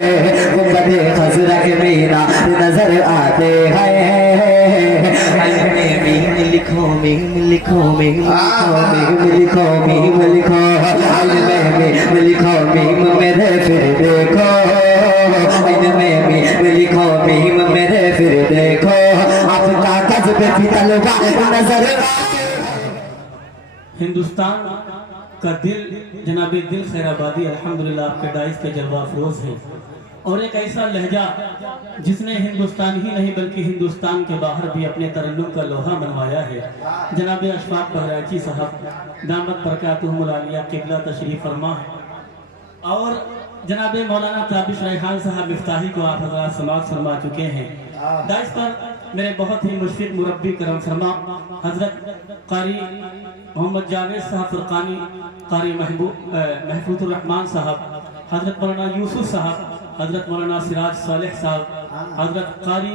गुंबदे खजरा के मीना नजर आते हैं। मीम लिखो मीम लिखो मीम लिखो मीम लिखो मीम लिखो मीम मेरे फिर देखो मीम लिखो मीम मेरे फिर देखो आपका कज़्ब की तलवार नजर। हिंदुस्तान का दिल जनाब दिल खैराबादी अल्हम्दुलिल्लाह आपके डाइस के जलवा अफरोज है और एक ऐसा लहजा जिसने हिंदुस्तान ही नहीं बल्कि हिंदुस्तान के बाहर भी अपने तरन्नुम का लोहा बनवाया है। जनाब अशफाक बहराइची साहब दामत बरकातुहुमुल आलिया किबला तशरीफ फरमा है और जनाब मौलाना ताबिश रेहान साहब इफ्ताही को आप हज़रात समाअत फरमा चुके हैं। डाइस पर मेरे बहुत ही मुशफिक मुरब्बी करम फरमा हजरत कारी मोहम्मद जावेद साहब फुरकानी, कारी महफूजुर रहमान साहब, हजरत मौलाना यूसुफ साहब, हजरत मौलाना सिराज सालेह साहब, हजरत कारी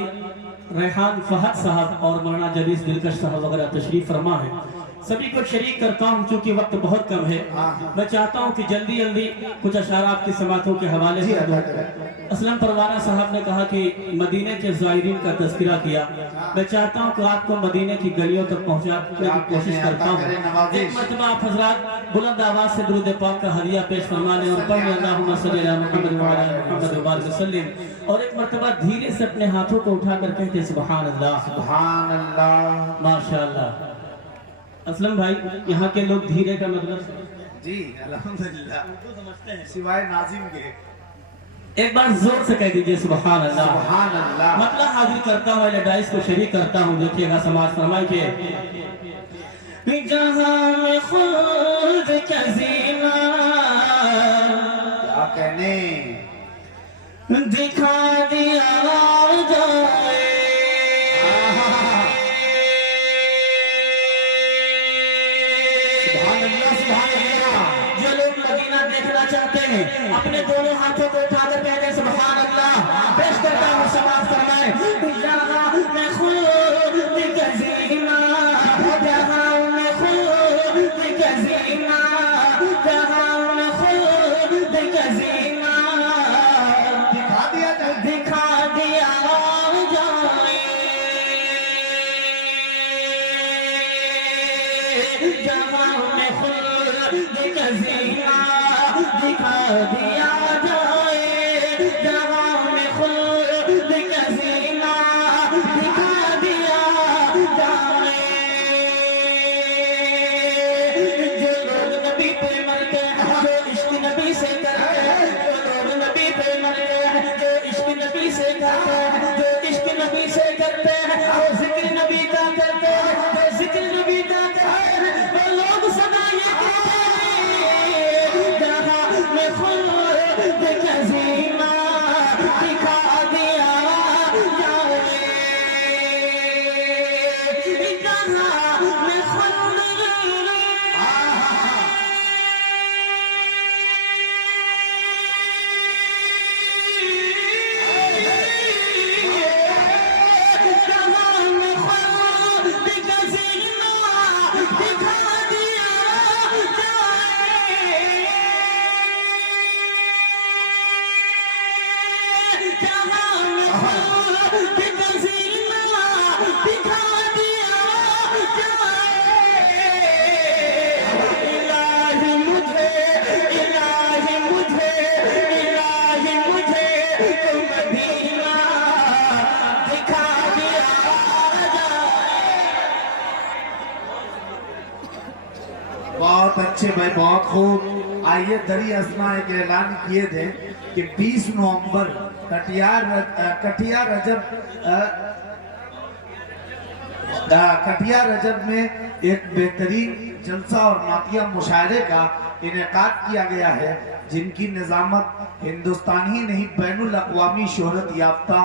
रेहान फहद साहब और मौलाना जलीस दिलकश साहब वगैरह तशरीफ फरमा है। सभी को शरीक करता हूँ क्योंकि वक्त बहुत कम है। मैं चाहता हूँ कि जल्दी जल्दी कुछ अशार आपकी समातों के हवाले से दूं। असलम परवाना साहब ने कहा कि मदीने के ज़ायरीन का तज़किरा किया। मैं चाहता हूँ कि आपको मदीने की गलियों तक पहुँचाने की कोशिश करता हूँ। एक मरतबा आप हज़रात बुलंद आवाज़ से दुरूद पाक का हदिया पेश फरमा लें और पढ़ लें अल्लाहुम्मा सल्ली अला मुहम्मद व अला मुहम्मद व बारिक वसल्लिम। और एक मरतबा धीरे से अपने हाथों को उठाकर कहते सुभान अल्लाह सुभान अल्लाह माशाअल्लाह। असलम भाई यहाँ के लोग धीरे का मतलब जी अल्हम्दुलिल्लाह समझते हैं सिवाय नाजिम के। एक बार जोर से कह दीजिए सुभान अल्लाह सुभान अल्लाह। मतलब हाजिर करता हूँ डाइस को शरीक करता हूँ। देखिएगा समाज फरमाई के जहां में खुद का जीना क्या कहने दिखा दिया जाए। जो लोग मदीना देखना चाहते हैं अपने दोनों हाथों को उठाकर कहते सुभान अल्लाह। पेश करता हूँ समाज फरमाए जहां में खुद का जीना जहां में खुद का जीना जहां में खुद का जीना दिखा दिया जाए। जहां में खुद का जीना दिखा दिया जाए। जहां में खुद का जीना दिखा दिया जाए। जो लोग नबी पे मरते हैं जो इश्क नबी से करते हैं, जो लोग नबी पे मरते हैं जो इश्क नबी से करते हैं, जो इश्क नबी से करते हैं वो जिक्र नबी का करते हैं, जो जिक्र नबी का करते हैं वो लोग सदा ये कहते हैं जहां में खुद का जीना दिखा दिया जाए। जहां में खुद बहुत अच्छे भाई बहुत खूब। आइए दरी असमा एक ऐलान किए थे कि 20 नवंबर कटिया रजब में एक बेहतरीन जलसा और नातिया मुशायरे का इनेकाद किया गया है जिनकी निजामत हिंदुस्तान ही नहीं बैनुल अक़वामी शोहरत याफ्ता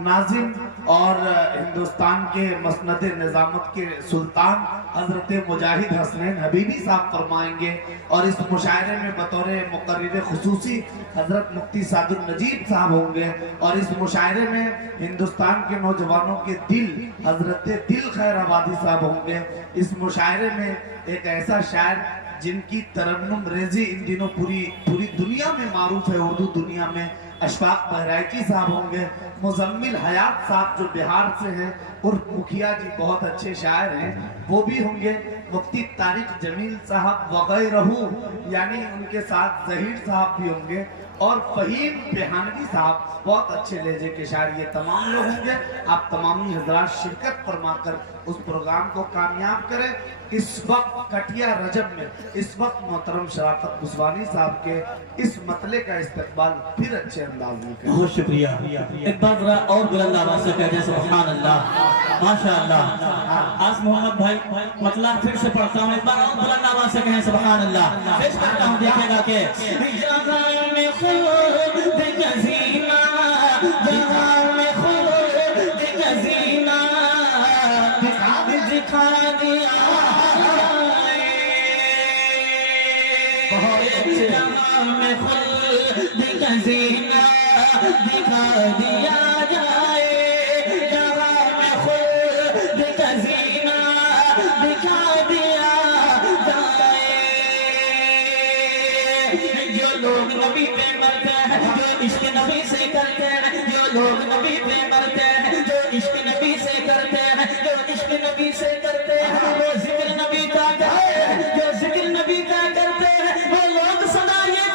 नाजिम और हिंदुस्तान के मसनद निजामत के सुल्तान हजरत मुजाहिद हसनैन हबीबी साहब फरमाएंगे। और इस मुशायरे में बतौर मुकर्रिर खुसूसी हजरत मुफ्ती सादुल नजीब साहब होंगे। और इस मुशायरे में हिंदुस्तान के नौजवानों के दिल हजरत दिल खैराबादी साहब होंगे। इस मुशायरे में एक ऐसा शायर जिनकी तरन्नुम रेजी इन दिनों पूरी दुनिया में मारूफ है, उर्दू दुनिया में, अशफाक बहराइची साहब होंगे, मुजम्मिल हयात साहब जो बिहार से हैं, और मुखिया जी बहुत अच्छे शायर हैं, वो भी होंगे, मुफ्ती तारिक जमील साहब वगैरह, यानी उनके साथ जहीर साहब भी होंगे, और फहीम बेहानवी साहब बहुत अच्छे लहजे के शायर, ये तमाम लोग होंगे। आप तमामी हजरात शिरकत फरमाकर उस प्रोग्राम को कामयाब करें। इस वक्त कटिया रजब में इस वक्त मोहतरम शराफत बुसवानी साहब के इस मतले का इस्तकबाल फिर अच्छे अंदाज में करें। बहुत शुक्रिया। एक बार जरा और बुलंद आवाज से कह दे सुभान अल्लाह, माशाअल्लाह। आज मोहम्मद भाई मतलब फिर से पढ़ता हूँ, एक बार और बुलंद आवाज से कहें सुभान अल्लाह। पेश करता हूँ, देखिएगा कि जहां में खुद गजीना, जहां में खुद गजीना दिखा दिया, जहां में खुद गजीना दिखा दिया जाए, जहां में खुद गजीना दिखा दिया जाए। जो लोग नबी पे मरते हैं, जो इश्क नबी से करते हैं, जो लोग नबी पे मरते हैं, जो इश्क नबी से करते हैं, जो इश्क नबी से करते हैं, वो जिक्र नबी का करते हैं, जो जिक्र नबी का करते हैं, वो लोग सदा ये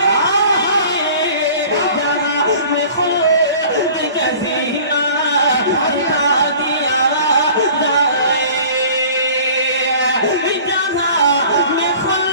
जहां में खुद गजीना दिखा दिया जाए, जहां में खुद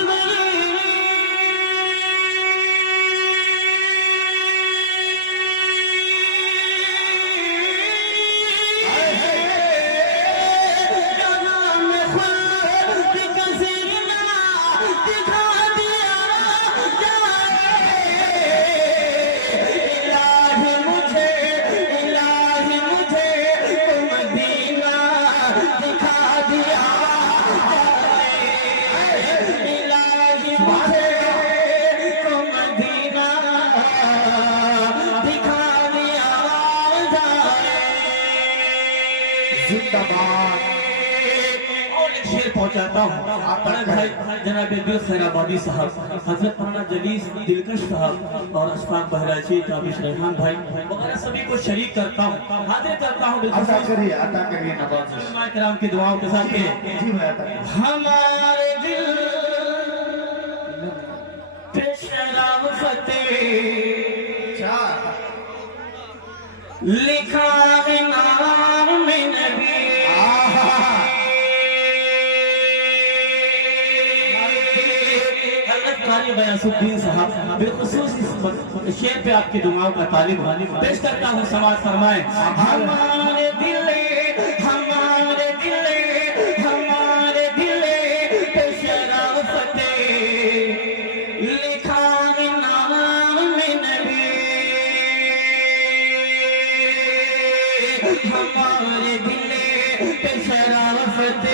पहुंचाता हूँ बड़े भाई जनाब दिल खैराबादी साहब, हजरत मौलाना जलीस दिलकश साहब और अशफाक बहराइची, ताबिश रहमान भाई वगैरह सभी को शरीक करता हूँ, हाजिर करता हूँ। अता करिए नवाज़िश कराम की दुआओं के साथ जी भाई, अता करिए। हमारे दिल पे शराफत लिखा है नाम में नबी, गयासुद्दीन साहब बिलखुसूस इस शेर पे आपकी दुआओं का तालिब पेश करता हूँ, समाज फरमाए। हमारे दिल पे शराफत लिखा है नाम में नबी, हमारे दिल पे शराफत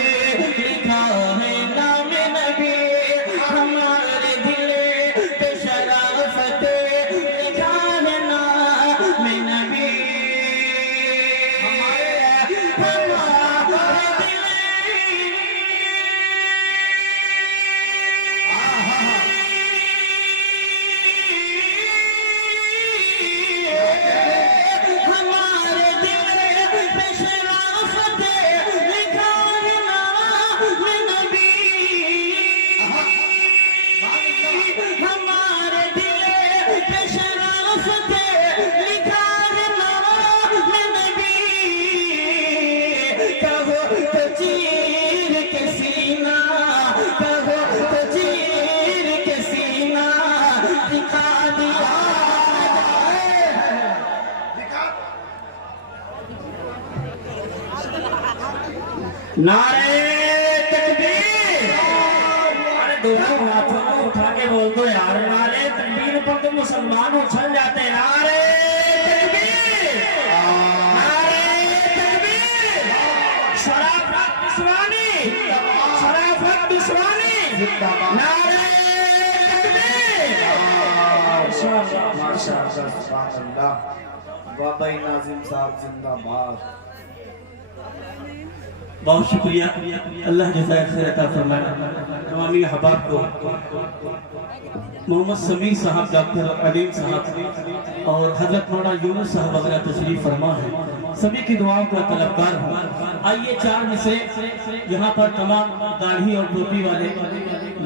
लिखा है नाम नबी, हमारे दिल पे शराफत लिखा है नाम नबी, नारे तकबीर। अरे दोनों हाथों को उठा के बोल दो यार, नारे तकबीर पर तो मुसलमान उछल जाते हैं। नारे तकबीर, नारे तकबीर। शराफत बिस्वानी, शराफत बिस्वानी, नारे तकबीर। माशाअल्लाह सुभानअल्लाह। बाबा नाजिम साहब जिंदाबाद। बहुत शुक्रिया, अल्लाह जज़ाए खैर अता फरमाए। तमामी अहबाब को मोहम्मद समीर साहब, डॉक्टर अलीम साहब और हजरत मौलाना यूनुस साहब वगैरह तशरीफ फरमा है। सभी की दुआओं का तलबगार हूँ। आइए 4 में से यहाँ पर तमाम दाढ़ी और टोपी वाले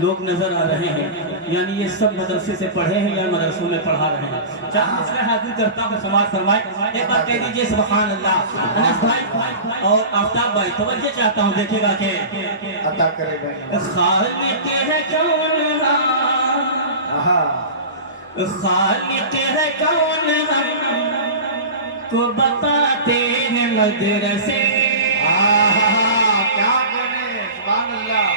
लोग नजर आ रहे हैं, यानी ये सब मदरसे से पढ़े हैं या मदरसों में पढ़ा रहे हैं। 4 मसले हाजिर करता हूँ, समाज फरमाए। एक बार कह दीजिए सुभान अल्लाह। अनस भाई और आफ्ताब भाई तवज्जो चाहता हूँ, देखिएगा कि अता करेगा खालिक है कौन, खालिक है कौन हमको बताते हैं मदरसे। क्या करें, सुभान अल्लाह।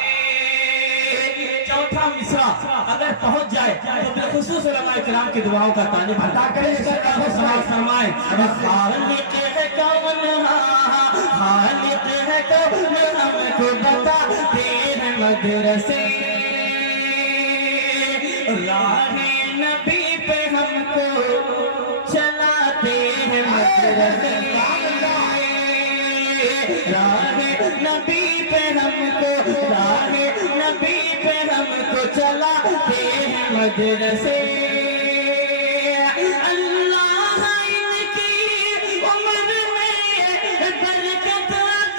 चौथा मिसरा अगर पहुंच जाए तो बिलखुसूस उलमा इकराम की दुआओं का तालिब अता करें। समाज फरमाए खालिक है कौन, खालिक है कौन हमको बताते हैं मदरसे। राहे नबी पे हमको चलाते हैं मदरसे, राहे नबी पे हमको, राहे नबी पे हमको चलाते हैं मदरसे। अल्लाह इनकी उम्र में बरकत अता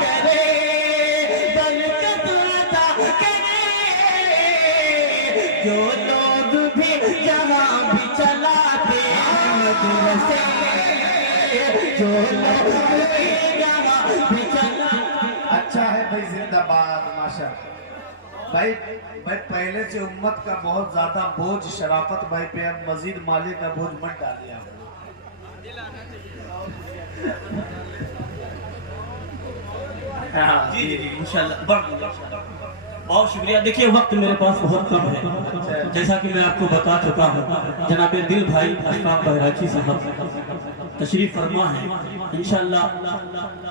करे। जो लोग भी जहाँ भी चलाते हैं मदरसे, जो लोग भी जहाँ भी चला। अच्छा है भाई, जिंदाबाद माशा भाई। भाई पहले से उम्मत का बहुत ज्यादा बोझ शराफत भाई पे, अब मजीद माले का बोझ मत डालिए आप। जी जी जी इंशाल्लाह, बहुत शुक्रिया। देखिए वक्त मेरे पास बहुत कम है, जैसा कि मैं आपको बता चुका हूँ। जनाब दिल भाई अशफाक बहराची साहब तशरीफ फरमा है। इंशाल्लाह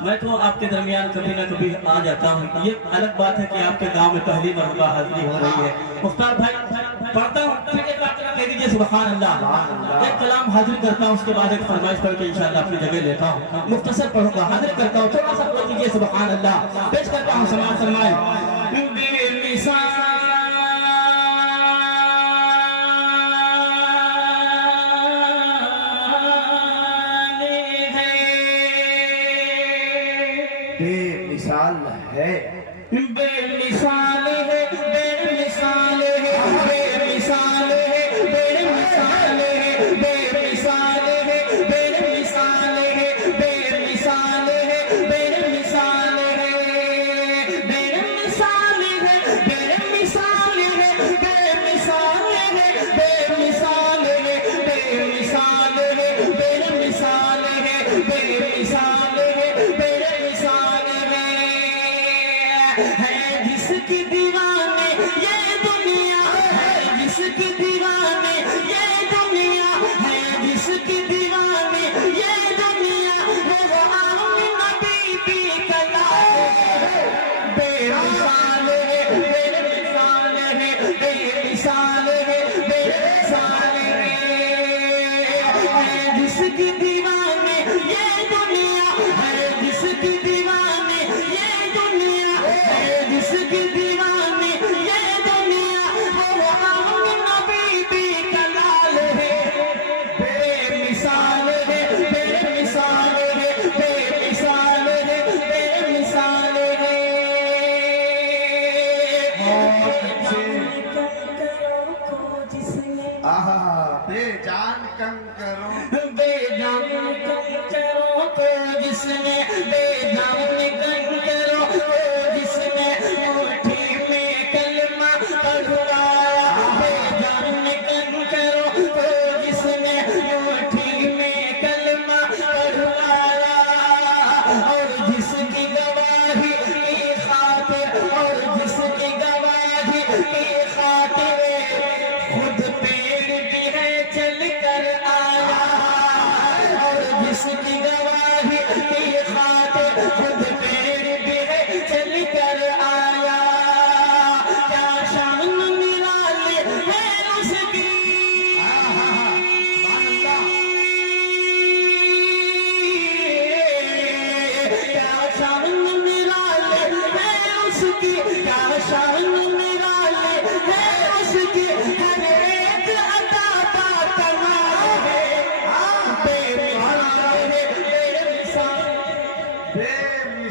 मैं तो आपके दरमियान कभी ना कभी आ जाता हूँ। ये अलग बात है कि आपके गांव में पहली मरतबा हाजिरी हो रही है। मुख्तार भाई पढ़ता हूँ, फिर एक बात कह दीजिए सुभान अल्लाह। एक कलाम हाजिर करता हूँ, उसके बाद एक फरमाइश पढ़ के इंशाल्लाह अपनी जगह लेता हूँ। मुख्तसर पढ़ूंगा, हाजिर करता हूँ, थोड़ा सा बोल दीजिए सुभान अल्लाह। पेश करता हूँ समाज फरमाए। बेमिसाल है, बेमिसाल है, बेमिसाल है, बेमिसाल है, बेमिसाल है, बेमिसाल है, बेमिसाल है, बेमिसाल है, बेमिसाल है, बेमिसाल है, बेमिसाल है, बेमिसाल है, बेमिसाल है, बेमिसाल है, बेमिसाल है, बेमिसाल है, बेमिसाल है जिसकी दीवाने ये दुनिया, है जिसकी दीवाने ये दुनिया, है जिसकी दीवाने ये दुनिया, वो आमिना बीबी का लाल है। बेमिसाल है, बेमिसाल है, बेमिसाल है, बेमिसाल है जिसकी दीवाने ये दुनिया, है जिसकी दीवाने ये दुनिया, है जिसकी दीवाने ये दुनिया, वो आमिना बीबी का लाल है। बेमिसाल है, बेमिसाल है, बेमिसाल है, बेमिसाल है। आहा बेजान कंकरों, बेजान कंकरों को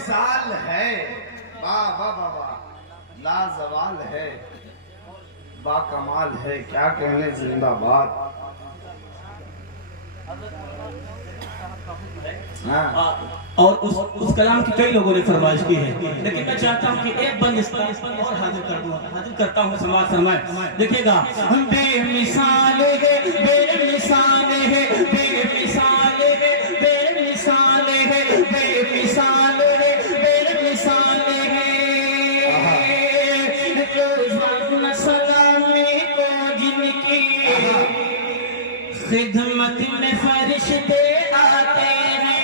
बेमिसाल है, वाह वाह वाह वाह, लाजवाल है, बाकमाल है, क्या कहने, जिंदाबाद। हाँ। और उस कलाम की कई लोगों ने फरमाइश की है, लेकिन मैं चाहता हूँ कि एक बंद इस पर और हाजिर कर दूँ, हाजिर करता हूँ समाज फरमाए। देखिएगा, बेमिसाल है, बेमिसाल है, बेमिसाल है, बेमिसाल है, बेमिसाल है, बेमिसाल है, रोज़ाना सलामी को जिनकी खिदमत में फरिश्ते आते हैं,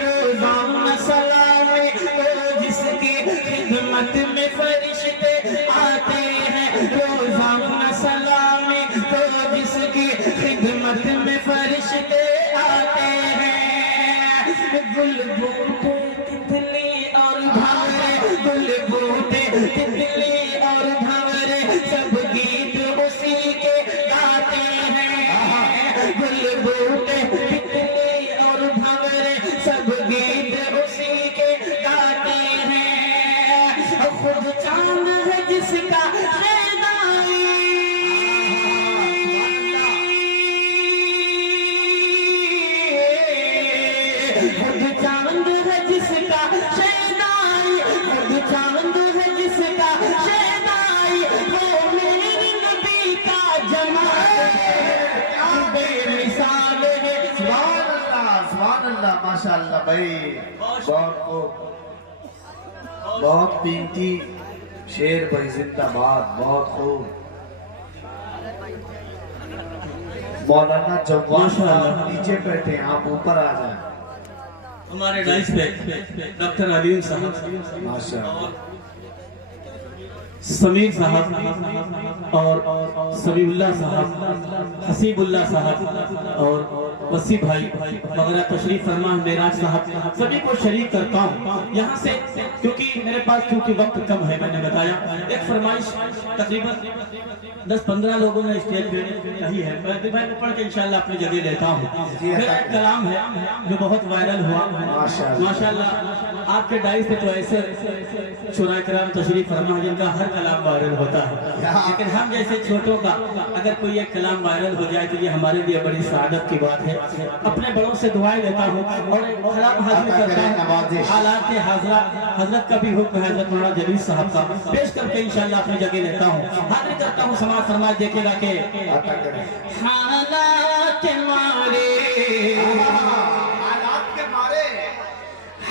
रोज़ाना सलामी को जिसकी खिदमत में फरिश्ते आते हैं, रोज़ाना सलामी को जिसकी खिदमत में फरिश्ते आते हैं। गुल बूटे तितली और भंवरे, गुल बूटे तितली और भंवरे, सब गीत उसी के गाते हैं। गुल बूटे तितली और भंवरे, सब गीत उसी के गाते हैं। खुद चांद है जिसका शहनाई, खुद चांद है जिसका शहनाई, खुद चांद है जिसका शहनाई, वो मेरे नबी का जमाल बेमिसाल है। सुभान अल्लाह, माशाअल्लाह भाई, बहुत खूब, बहुत कीमती शेर भाई, जिंदाबाद, बहुत खूब। मौलाना जवान साहब नीचे बैठे हैं, आप ऊपर आ जाएं। हमारे डाइस पे डॉक्टर अलीम साहब, माशाअल्लाह, समीर साहब और समीउल्लाह साहब, हसीबुल्लाह साहब और वसी भाई वगैरह तशरीफ फरमा, मेराज साहब, सभी को शरीक करता हूँ यहाँ से, क्योंकि मेरे पास क्योंकि वक्त कम है। मैंने बताया एक फरमाइश तकरीबन 10-15 लोगों ने स्टेज पे कही है, मैं भाई को पढ़ के इंशाल्लाह अपनी जगह लेता हूँ। मेरा एक कलाम है जो बहुत वायरल हुआ माशाल्लाह। आपके डाइस पे तो ऐसे शुरा किराम तशरीफ फरमा जिनका हर कलाम वायरल होता है, लेकिन हम जैसे छोटों का अगर कोई एक कलाम वायरल हो जाए तो ये हमारे लिए बड़ी सादत की बात है। अपने बड़ों से दुआएं लेता हूँ और एक कलाम हाजिर करता हूँ। हालात हाज़िरा हजरत का भी हुक्म है, हजरत मौलाना जलील साहब का, पेश करके इंशाल्लाह अपनी जगह लेता हूँ, हाजिर करता हूँ। समाज फरमाए, देखेगा कि हालात मारे, हालात के मारे,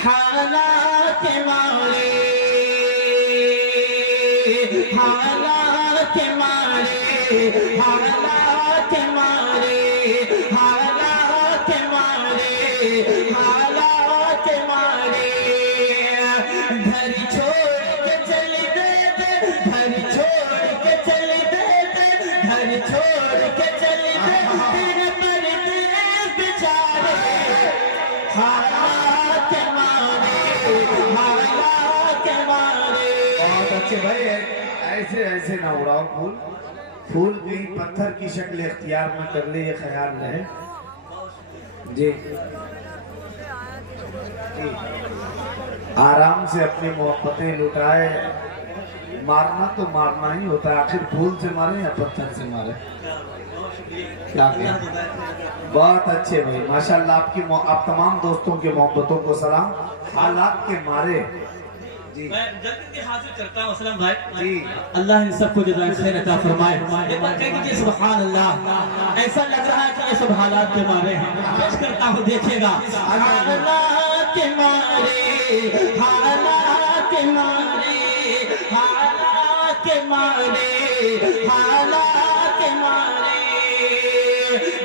हालात मारे, हालात मारे, हालात मारे, हालात मारे, हालात मारे, घर छोड़ के चले देते, घर छोड़ के चले देते, घर छोड़ के चले देते, परदेस बेचारे, हालात मारे, हालात मारे। बहुत अच्छे भाई, ऐसे ऐसे ना उड़ाओ फूल, फूल भी पत्थर की शक्ल इख्तियार में कर ले, ये ख्याल रहे जी। आराम से अपनी मोहब्बतें लुटाए, मारना तो मारना ही होता है, आखिर फूल से मारे या पत्थर से मारे, क्या क्या। बहुत अच्छे भाई, माशाल्लाह, आपकी आप तमाम दोस्तों के मोहब्बतों को सलाम। हालात के मारे जी, मैं जल्दी हाजिर करता हूँ असलम भाई जी, अल्लाह इन सबको जज़ाए खैर अता फरमाए। एक बार कह दीजिए सुभान अल्लाह। ऐसा लग रहा है कि ये सब हालात के मारे हैं, पेश करता हूँ, देखिएगा। हालात के मारे, हालात के मारे, हालात के मारे, हालात के मारे,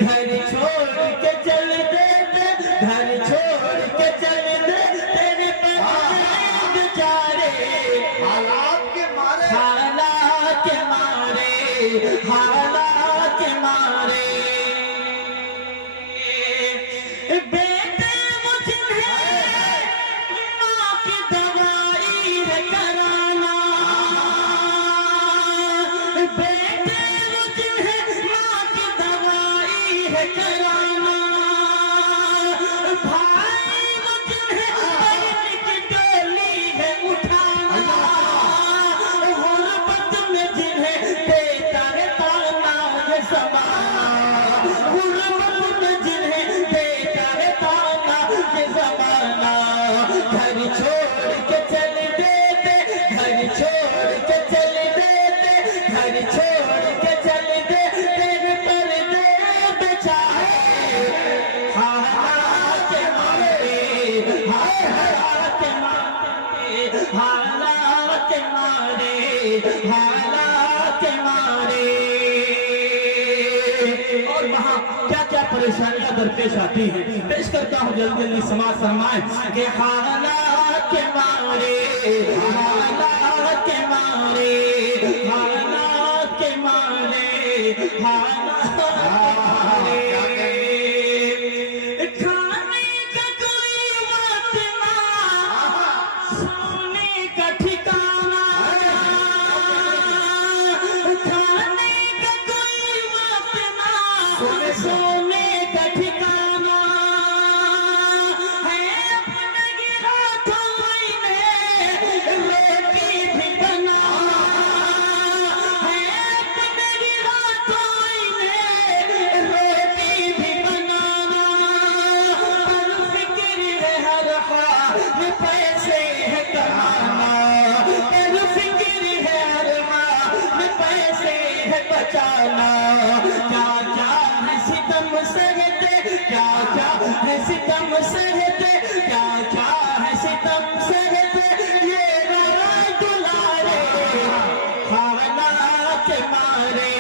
घर छोड़ के चल देते, घर छोड़ के चल दे तेरे परदेस बेचारे, हालात के मारे, हालात के मारे, हालात के मारे। बेटे वो जिन्हें माँ की दवाई है कराना, बेटे वो जिन्हें माँ की दवाई है कराना, हालात के मारे। और वहाँ क्या क्या परेशानियां दरपेश आती हैं, पेश करता हूँ जल्दी जल्दी समाज फरमाए कि हालात के मारे, हालात के मारे, हालात के मारे, हालात के मारे। खाने का कोई वक्त ना, सोने का ठिकाना, खाने का कोई वक्त ना, सोने का ठिकाना है। अपने हाथों में रोटी भी बनाना है, अपने हाथों में रोटी भी बनाना। पर फिक्र है हर हाल पैसे है कमाना, पर फिक्र है हर हाल पैसे है बचाना। क्या क्या है सितम सहते, क्या क्या है सितम सहते, क्या क्या है सितम सहते, ये राय दुलारे हालात के मारे,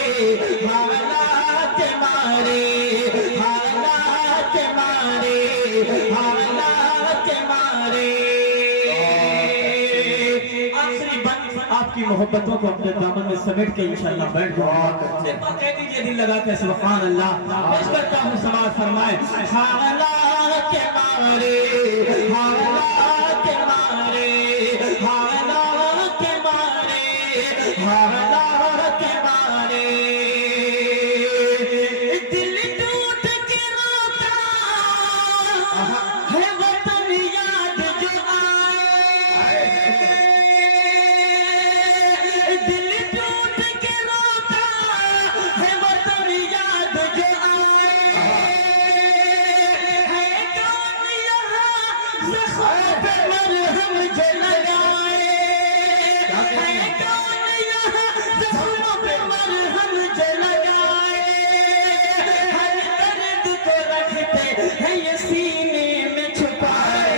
हालात के मारे, हालात के मारे, हालात के मारे। आखिरी बंद आपकी मोहब्बतों को अपने दामन में समेट के इंशाल्लाह बैठ जाऊंगा। कह दीजिए दिल लगा के सुभान अल्लाह। पेश करता हूँ समाज फरमाए हालात के मारे, हालात के मारे, हालात के मारे, हालात के मारे। दिल टूट के रोता है वतन याद जो आए, दिल टूट के रोता है वतन याद जो आए। है कौन यहाँ ज़ख्म पे मरहम जो लगाए, है कौन यहाँ ज़ख्म पे मरहम जो लगाए। हर दर्द को रखते हैं ये सीने में छुपाए,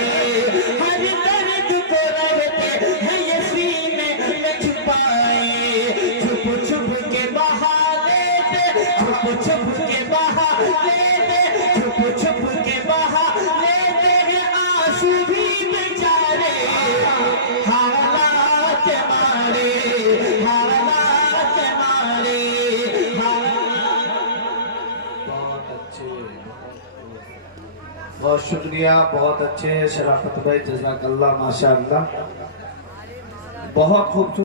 हर दर्द को रखते हैं ये सीने में छुपाए। छुप छुप के बहा लेते, छुप छुप के बहा लेते, छुप छुप के बहा लेते हैं आंसू भी बेचारे। हालात के मारे, हालात के मारे, बहुत अच्छे, बहुत शुक्रिया, बहुत अच्छे शराफत भाई, जज़ाकल्लाह, माशाअल्लाह, बहुत खूबसूरत।